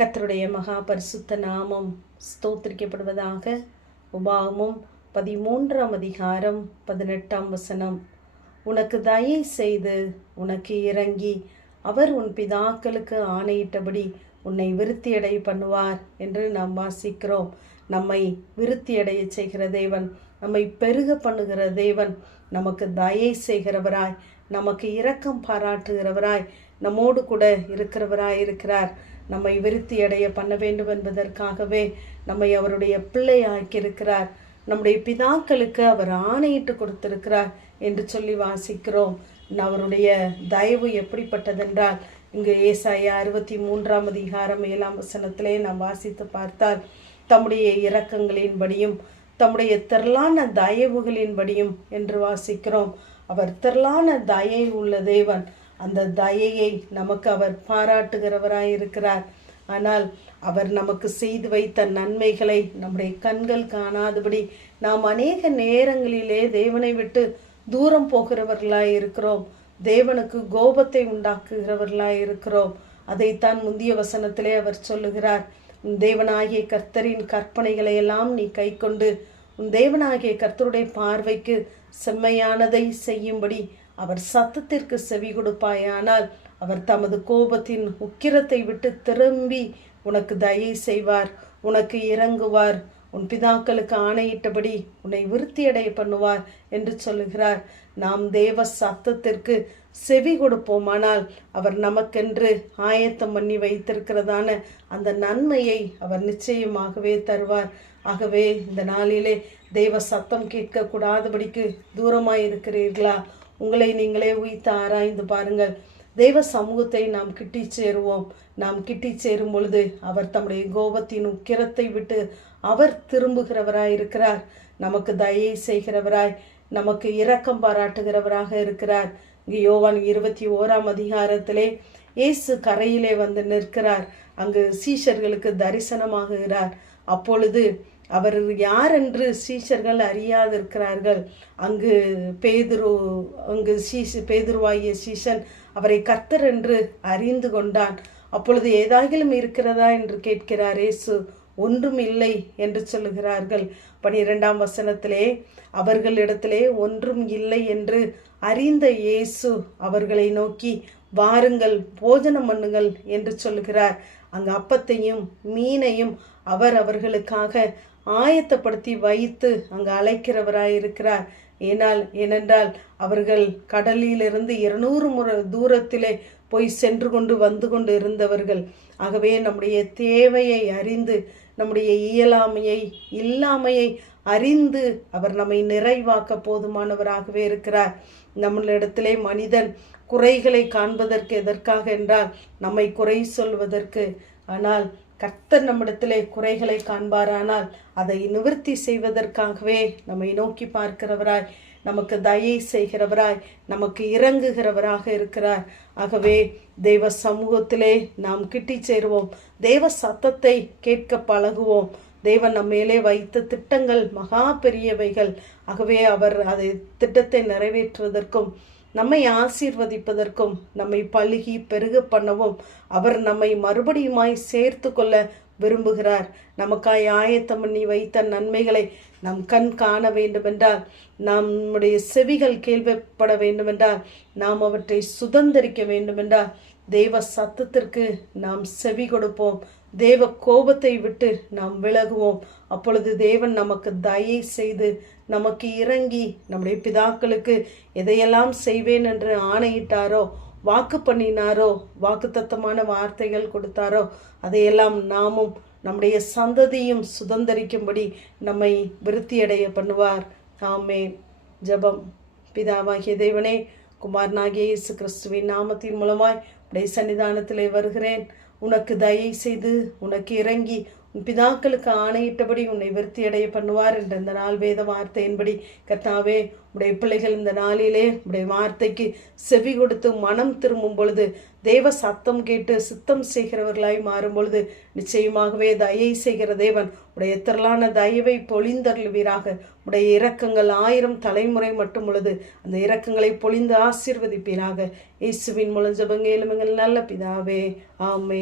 கர்த்தருடைய மகா பரிசுத்த நாமம் ஸ்தோத்திரிக்கப்படுவதாக. உபாகமம் 13ஆம் அதிகாரம் 18ஆம் வசனம். உனக்கு தயை செய்து உனக்கு இறங்கி அவர் உன் பிதாக்களுக்கு ஆணையிட்டபடி உன்னை விருத்தியடை பண்ணுவார் என்று நாம் வாசிக்கிறோம். நம்மை விருத்தியடைய செய்கிற தேவன், நம்மை பெருக பண்ணுகிற தேவன், நமக்கு தயை செய்கிறவராய், நமக்கு இரக்கம் பாராட்டுகிறவராய், நம்மோடு கூட இருக்கிறவராய். நம்மை விருத்தி அடைய பண்ண வேண்டும் என்பதற்காகவே நம்மை அவருடைய பிள்ளையாக்கியிருக்கிறார். நம்முடைய பிதாக்களுக்கு அவர் ஆணையிட்டு கொடுத்திருக்கிறார் என்று சொல்லி வாசிக்கிறோம். அவருடைய தயவு எப்படிப்பட்டதென்றால், இங்கு ஏசாயா 63ஆம் அதிகாரம் 7ஆம் வசனத்திலே நாம் வாசித்து பார்த்தால், தம்முடைய இரக்கங்களின்படியும் தம்முடைய திரளான தயவுகளின்படியும் என்று வாசிக்கிறோம். அவர் திரளான தயை உள்ள தேவன். அந்த தயையை நமக்கு அவர் பாராட்டுகிறவராயிருக்கிறார். ஆனால் அவர் நமக்கு செய்து வைத்த நன்மைகளை நம்முடைய கண்கள் காணாதபடி நாம் அநேக நேரங்களிலே தேவனை விட்டு தூரம் போகிறவர்களாய் இருக்கிறோம். தேவனுக்கு கோபத்தை உண்டாக்குகிறவர்களாய் இருக்கிறோம். அதைத்தான் முந்திய வசனத்திலே அவர் சொல்லுகிறார். உன் தேவனாகிய கர்த்தரின் கற்பனைகளை எல்லாம் நீ கை கொண்டு உன் தேவனாகிய கர்த்தருடைய பார்வைக்கு செம்மையானதை செய்யும்படி அவர் சத்தத்திற்கு செவி கொடுப்பாயானால் அவர் தமது கோபத்தின் உக்கிரத்தை விட்டு திரும்பி உனக்கு தயை செய்வார், உனக்கு இறங்குவார், உன் பிதாக்களுக்கு ஆணையிட்டபடி உன்னை விருத்தியடைய பண்ணுவார் என்று சொல்லுகிறார். நாம் தேவ சத்தத்திற்கு செவி கொடுப்போமானால் அவர் நமக்கென்று ஆயத்தம் பண்ணி வைத்திருக்கிறதான அந்த நன்மையை அவர் நிச்சயமாகவே தருவார். ஆகவே இந்த நாளிலே தேவ சத்தம் கேட்கக்கூடாதபடிக்கு தூரமாய் இருக்கிறீர்களா? உங்களை நீங்களே உய்த்து ஆராய்ந்து பாருங்கள். தேவ சமூகத்தை நாம் கிட்டி சேருவோம். நாம் கிட்டி சேரும் பொழுது அவர் தம்முடைய கோபத்தின் உக்கிரத்தை விட்டு அவர் திரும்புகிறவராய் இருக்கிறார். நமக்கு தயை செய்கிறவராய், நமக்கு இரக்கம் பாராட்டுகிறவராக இருக்கிறார். இங்கு யோவான் 21ஆம் அதிகாரத்திலே இயேசு கரையிலே வந்து நிற்கிறார். அங்கு சீஷர்களுக்கு தரிசனமாகுகிறார். அப்பொழுது அவர் யார் என்று சீஷர்கள் அறியாதிருக்கிறார்கள். அங்கு பேதுருவாகிய சீஷன் அவரை கர்த்தர் என்று அறிந்து கொண்டான். அப்பொழுது ஏதாகிலும் இருக்கிறதா என்று கேட்கிறார் இயேசு. ஒன்றும் இல்லை என்று சொல்லுகிறார்கள். 12ஆம் வசனத்திலே அவர்களிடத்திலே ஒன்றும் இல்லை என்று அறிந்த இயேசு அவர்களை நோக்கி, வாருங்கள், போஜனம் பண்ணுங்கள் என்று சொல்லுகிறார். அங்கு அப்பத்தையும் மீனையும் அவர் அவர்களுக்காக ஆயத்தப்படுத்தி வைத்து அங்கு அழைக்கிறவராயிருக்கிறார். ஏனென்றால் அவர்கள் கடலிலிருந்து 200 முறை தூரத்திலே போய் சென்று கொண்டு வந்து கொண்டு இருந்தவர்கள். ஆகவே நம்முடைய தேவையை அறிந்து, நம்முடைய இல்லாமையை அறிந்து அவர் நம்மை நிறைவாக்க போதுமானவராகவே இருக்கிறார். நம்மளிடத்திலே மனிதன் குறைகளை காண்பதற்கு எதற்காக என்றால் நம்மை குறை சொல்வதற்கு. ஆனால் கர்த்தர் நம்மிடத்திலே குறைகளை காண்பாரானால் அதை நிவர்த்தி செய்வதற்காகவே நம்மை நோக்கி பார்க்கிறவராய், நமக்கு தயை செய்கிறவராய், நமக்கு இறங்குகிறவராக இருக்கிறார். ஆகவே தெய்வ சமூகத்திலே நாம் கிட்டி சேருவோம். தெய்வ சத்தத்தை கேட்க பழகுவோம். தேவன் நம்ம மேலே வைத்த திட்டங்கள் மகா பெரியவைகள். ஆகவே அவர் அதை திட்டத்தை நிறைவேற்றுவதற்கும் நம்மை ஆசீர்வதிப்பதற்கும் நம்மை பழுகி பெருக பண்ணவும் அவர் நம்மை மறுபடியுமாய் சேர்த்து கொள்ள விரும்புகிறார். நமக்காய் ஆயத்தம் பண்ணி வைத்த நன்மைகளை நம் கண் காண வேண்டுமென்றால், நம்முடைய செவிகள் கேள்விப்பட வேண்டுமென்றால், நாம் அவற்றை சுதந்திரிக்க வேண்டுமென்றால் தேவ சத்தத்திற்கு நாம் செவி கொடுப்போம். தேவ கோபத்தை விட்டு நாம் விலகுவோம். அப்பொழுது தேவன் நமக்கு தயை செய்து நமக்கு இறங்கி நம்முடைய பிதாக்களுக்கு எதையெல்லாம் செய்வேன் என்று ஆணையிட்டாரோ, வாக்கு பண்ணினாரோ, வாக்குத்தத்தமான வார்த்தைகள் கொடுத்தாரோ, அதையெல்லாம் நாமும் நம்முடைய சந்ததியும் சுதந்திரிக்கும்படி நம்மை விருத்தியடைய பண்ணுவார். ஆமென். ஜெபம். பிதாவாகிய தேவனே, குமாரனாகிய இயேசு கிறிஸ்துவின் நாமத்தின் மூலமாய் உடைய சன்னிதானத்திலே வருகிறேன். உனக்கு தயை செய்து உனக்கு இறங்கி உன் பிதாக்களுக்கு ஆணையிட்டபடி உன்னை விருத்தியடைய பண்ணுவார் என்ற இந்த நாள் வேத வார்த்தையின்படி கர்த்தாவே, உடைய பிள்ளைகள் இந்த நாளிலே உடைய வார்த்தைக்கு செவி கொடுத்து மனம் திரும்பும் பொழுது, தேவ சத்தம் கேட்டு சித்தம் செய்கிறவர்களாய் மாறும் பொழுது நிச்சயமாகவே தயை செய்கிற தேவன் உடைய திரளான தயவை பொழிந்தருளுவீராக. உடைய இரக்கங்கள் 1000 தலைமுறை மட்டும் உள்ளது. அந்த இரக்கங்களை பொழிந்து ஆசீர்வதிப்பீராக. இயேசுவின் மூலம் ஜெபங்கேளும் எங்கள் நல்ல பிதாவே. ஆமென்.